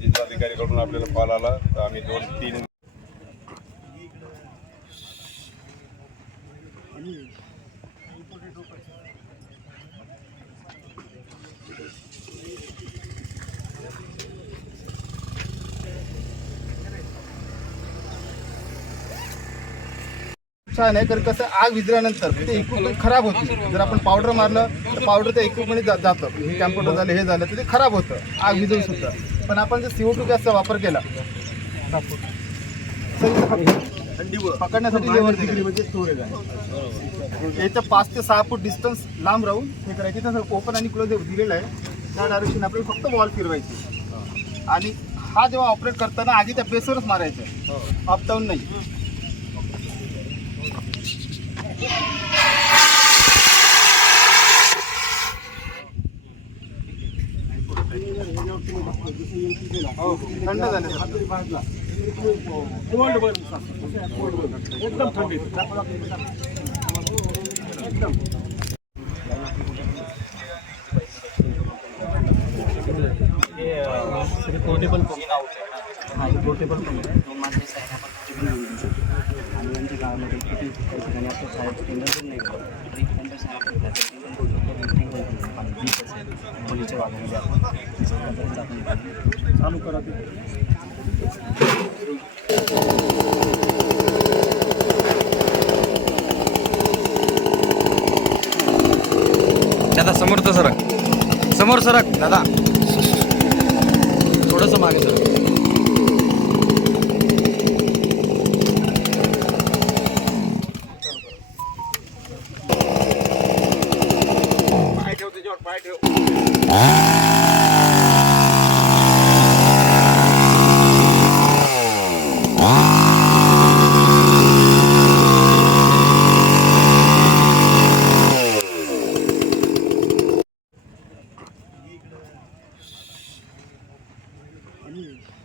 जिल्हाधिकारीकडून आपल्याला कॉल आला तर आम्ही दोन तीन Thank you. छान आहे कारण कसं आग विझल्यानंतर ते इक्विपमेंट खराब होते. जर आपण पावडर मारलं तर पावडर त्या इक्विपमेंट जात. जातं कॅम्प्युटर झालं हे झालं तर ते खराब होतं. आग विझवू सुद्धा. पण आपण जर सीओ टू गॅसचा वापर केला पकडण्यासाठी लेवर याचं पाच ते सहा फूट डिस्टन्स लांब राहून हे करायचे. तसं ओपन आणि क्लोज दिलेलं आहे त्या डायरेक्शन आपल्याला फक्त वॉल फिरवायची. आणि हा जेव्हा ऑपरेट करताना आधी त्या बेसवरच मारायचं. अप डाऊन नाही. थंड झाले एकदम थंडी एकदम हा पोर्टेबल पण आहे आपण portable आणि आमच्या गावामध्ये ठिकाणी टेंडर नाही तरी त्यांच्या टेंडर वीस असेल आपण चालू करा दादा समोर तर सरक. समोर सरक दादा. थोडंसं मागे सरक. पाय ठेव Thank mm -hmm. you.